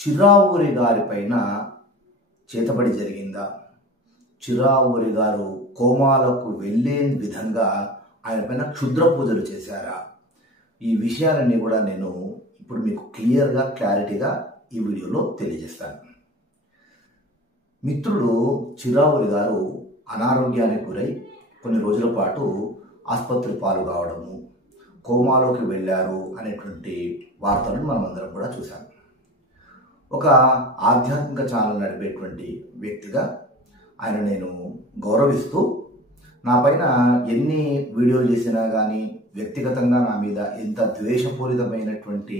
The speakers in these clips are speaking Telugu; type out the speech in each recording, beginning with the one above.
చిరావూరి గారి పైన చేతబడి జరిగిందా? చిరావూరి గారు కోమాలకు వెళ్ళే విధంగా ఆయన పైన క్షుద్ర పూజలు చేశారా? ఈ విషయాలన్నీ కూడా నేను ఇప్పుడు మీకు క్లారిటీగా ఈ వీడియోలో తెలియజేస్తాను. మిత్రుడు చిరావూరి గారు అనారోగ్యానికి గురై కొన్ని రోజుల పాటు ఆసుపత్రి పాలు కావడము, కోమాలోకి వెళ్ళారు అనేటువంటి వార్తలను మనమందరం కూడా చూశాం. ఒక ఆధ్యాత్మిక ఛానల్ నడిపేటువంటి వ్యక్తిగా ఆయన నేను గౌరవిస్తూ, నా పైన ఎన్ని వీడియోలు చేసినా కానీ వ్యక్తిగతంగా నా మీద ఎంత ద్వేషపూరితమైనటువంటి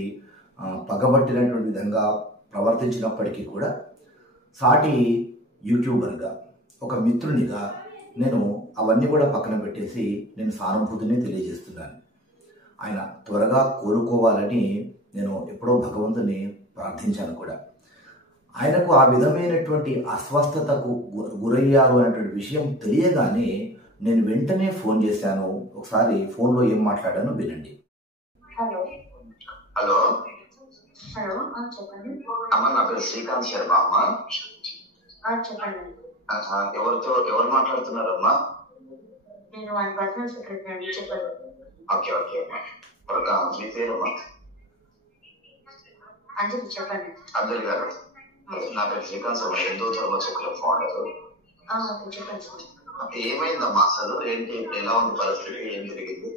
పగబట్టినటువంటి విధంగా ప్రవర్తించినప్పటికీ కూడా సాటి యూట్యూబర్గా ఒక మిత్రునిగా నేను అవన్నీ కూడా పక్కన పెట్టేసి నేను సానుభూతిని తెలియజేస్తున్నాను. ఆయన త్వరగా కోలుకోవాలని నేను ఎప్పుడో భగవంతుని ప్రార్థించాను కూడా. ఆయనకు ఆ విధమైనటువంటి అస్వస్థతకు గురయ్యారు అనేటువంటి విషయం తెలియగానే నేను వెంటనే ఫోన్ చేశాను. ఒకసారి ఫోన్లో ఏం మాట్లాడానో వినండి. హలో హలో హలో చెప్పండి. అమ్మ, నా పేరు శ్రీకాంత్ శర్మ. అమ్మ చెప్పండి. ఎవరు మాట్లాడుతున్నారమ్మా? నేను వన్ పర్సనల్ సెక్రటరీ అండి. చెప్పండి. ఓకే ఓకే అమ్మా. మీ పేరమ్మా? అంజలి. చెప్పండి. అంజలి గారు, నా పేరు శ్రీకాంత్ శర్మ, హిందూ ధర్మ చక్ర ఫౌండర్. చెప్పండి సార్. ఏమైందమ్మా అసలు? ఏంటి, ఎలా ఉంది పరిస్థితి? ఏం జరిగింది?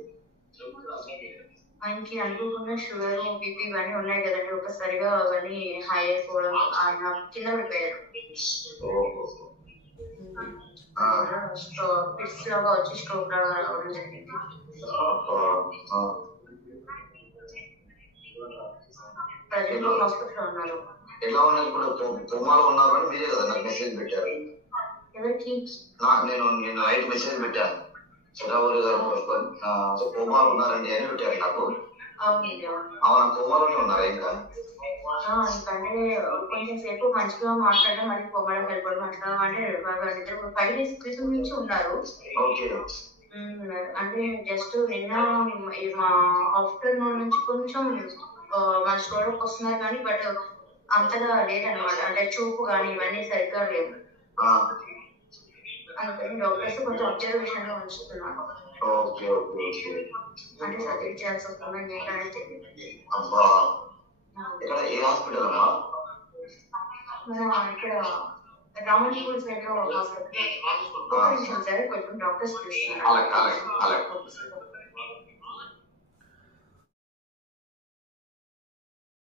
ఆయనకి అనుకోకుండా షుగర్, బీపీ ఇవన్నీ ఉన్నాయి కదండి. ఒకసారిగా అవన్నీ హై అయిపోవడం, ఆయన కింద పడిపోయారు. పిట్స్ లాగా వచ్చి స్ట్రోక్ లాగా రావడం జరిగింది. ప్రజెంట్ హాస్పిటల్లో ఉన్నారు. ఎలా ఉన్నారు? ఇప్పుడు కోమాలో ఉన్నారు అని మీరే కదా నాకు మెసేజ్ పెట్టారు. ఎవరికి? నేను నైట్ మెసేజ్ పెట్టాను. చిరావూరి గారు కోమాలో ఉన్నారండి అని పెట్టారు నాకు. అవునా, కోమాలోనే ఉన్నారా ఇంకా? ఎందుకంటే కొంచెం సేపు మంచిగా మాట్లాడడం, మళ్ళీ కోమాలోకి వెళ్ళిపోవడం అట్లా. అంటే బాగా నిద్ర 5 days క్రితం నుంచి ఉన్నారు. అంటే జస్ట్ నిన్న మా ఆఫ్టర్నూన్ నుంచి కొంచెం మన స్టోర్కి వస్తున్నారు కానీ బట్ అంతగా లేదనమాట. అంటే చూపు కానీ ఇవన్నీ సరిగ్గా లేవు. అందుకని డాక్టర్స్ కొంచెం అబ్జర్వేషన్ లో ఉంచుతున్నారు. అంటే సర్జరీ చేయాల్సి వస్తుందని ఏంటనే తెలియదు. మనం ఇక్కడ రామన్పూర్ సైడ్ లో హాస్పిటల్. కొంచెం సరే కొంచెం డాక్టర్స్ చూస్తున్నారు.